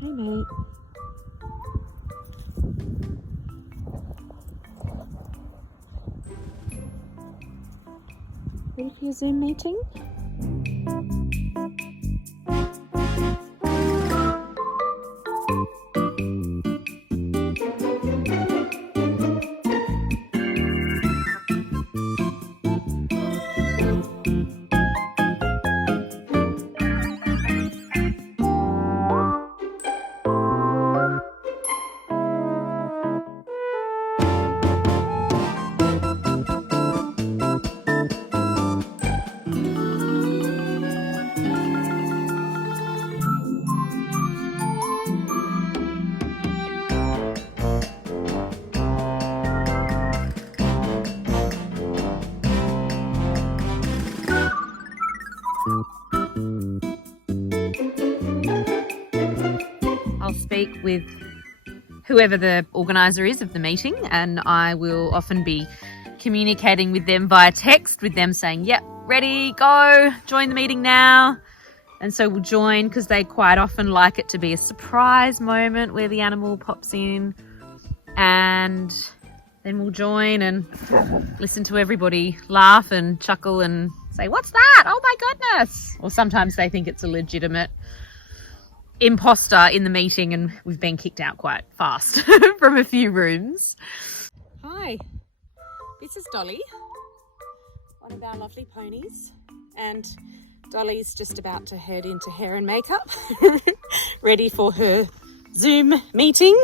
Hey mate. Ready for your Zoom meeting? I'll speak with whoever the organiser is of the meeting, and I will often be communicating with them via text, with them saying, yep, ready, go, join the meeting now. And so we'll join, because they quite often like it to be a surprise moment where the animal pops in, and then we'll join and listen to everybody laugh and chuckle and say, what's that? Oh my goodness. Or sometimes they think it's a legitimate imposter in the meeting, and we've been kicked out quite fast from a few rooms. Hi, this is Dolly, one of our lovely ponies, and Dolly's just about to head into hair and makeup, ready for her Zoom meeting.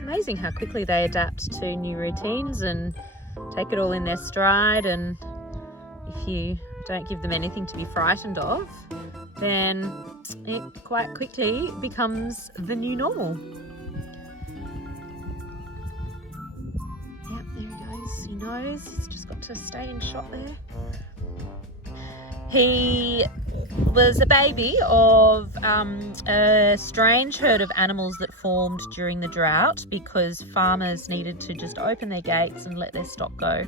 Amazing how quickly they adapt to new routines and take it all in their stride, and if you don't give them anything to be frightened of, then it quite quickly becomes the new normal. Yep, there he goes. He knows. He's just got to stay in shot there. He was a baby of a strange herd of animals that formed during the drought, because farmers needed to just open their gates and let their stock go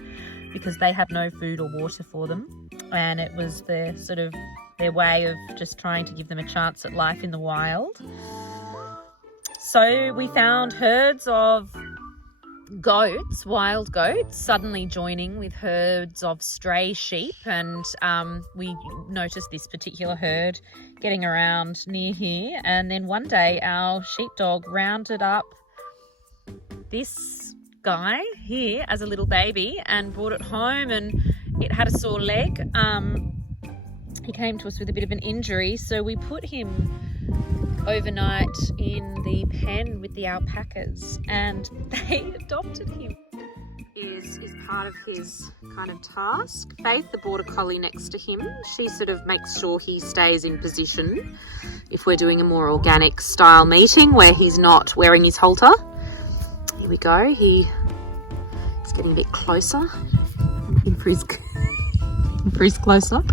because they had no food or water for them, and it was their way of just trying to give them a chance at life in the wild. So we found herds of goats, wild goats, suddenly joining with herds of stray sheep, and we noticed this particular herd getting around near here, and then one day our sheepdog rounded up this guy here as a little baby and brought it home, and it had a sore leg. He came to us with a bit of an injury, so we put him overnight in the pen with the alpacas, and they adopted him. Is part of his kind of task. Faith, the border collie next to him, she sort of makes sure he stays in position if we're doing a more organic style meeting where he's not wearing his halter. Here we go. He's getting a bit closer in for his close up.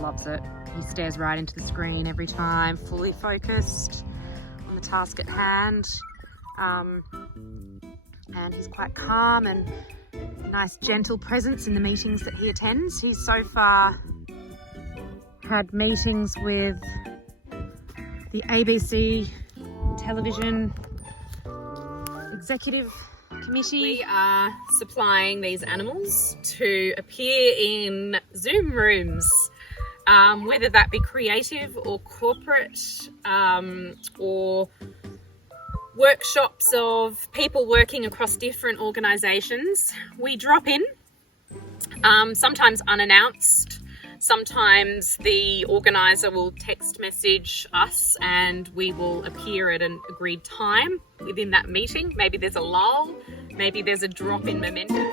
Loves it. He stares right into the screen every time, fully focused on the task at hand, and he's quite calm and nice gentle presence in the meetings that he attends. He's so far had meetings with the ABC television executive committee. We are supplying these animals to appear in Zoom rooms, whether that be creative or corporate, or workshops of people working across different organisations. We drop in, sometimes unannounced. Sometimes the organiser will text message us and we will appear at an agreed time within that meeting. Maybe there's a lull, maybe there's a drop in momentum.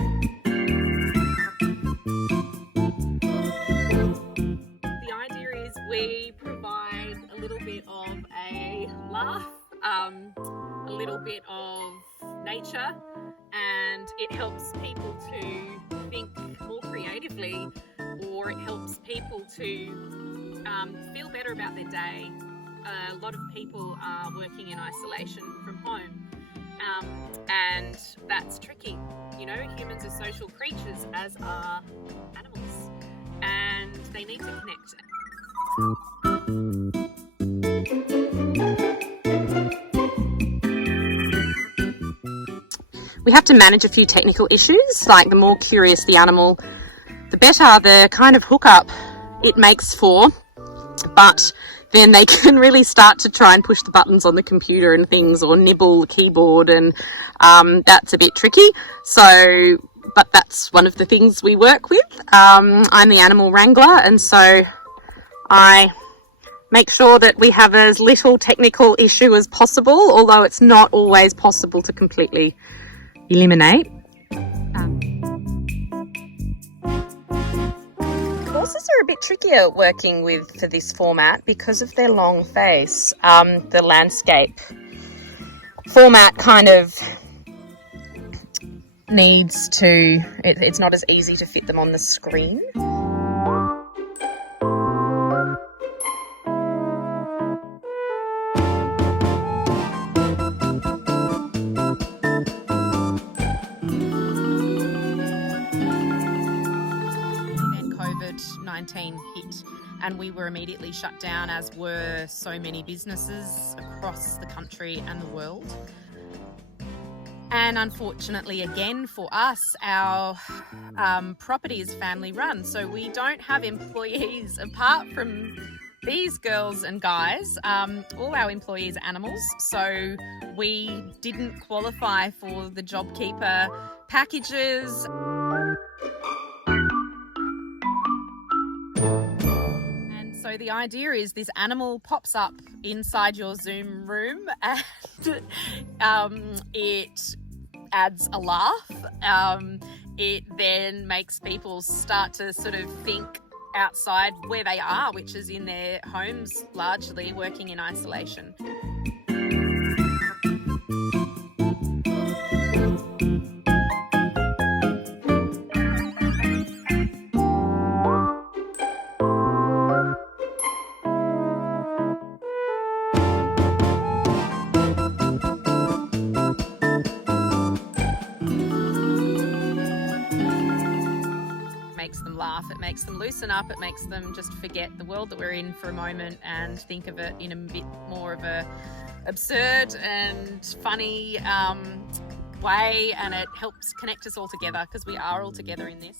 The idea is we provide a little bit of a laugh a little bit of nature, and it helps people to think more creatively, or it helps people to feel better about their day. A lot of people are working in isolation from home, and that's tricky. You know, humans are social creatures, as are animals, and they need to connect. We have to manage a few technical issues, like the more curious the animal, the better the kind of hookup it makes for, but then they can really start to try and push the buttons on the computer and things, or nibble the keyboard, and that's a bit tricky. So, but that's one of the things we work with. I'm the animal wrangler, and so I make sure that we have as little technical issue as possible, although it's not always possible to completely eliminate. Horses are a bit trickier working with for this format because of their long face. The landscape format kind of needs to, it's not as easy to fit them on the screen. COVID-19 hit, and we were immediately shut down, as were so many businesses across the country and the world. And unfortunately, again, for us, our property is family run, so we don't have employees apart from these girls and guys. All our employees are animals, so we didn't qualify for the JobKeeper packages. So the idea is this animal pops up inside your Zoom room, and it adds a laugh. It then makes people start to sort of think outside where they are, which is in their homes, largely working in isolation. Makes them laugh, it makes them loosen up, it makes them just forget the world that we're in for a moment and think of it in a bit more of a absurd and funny way, and it helps connect us all together, because we are all together in this.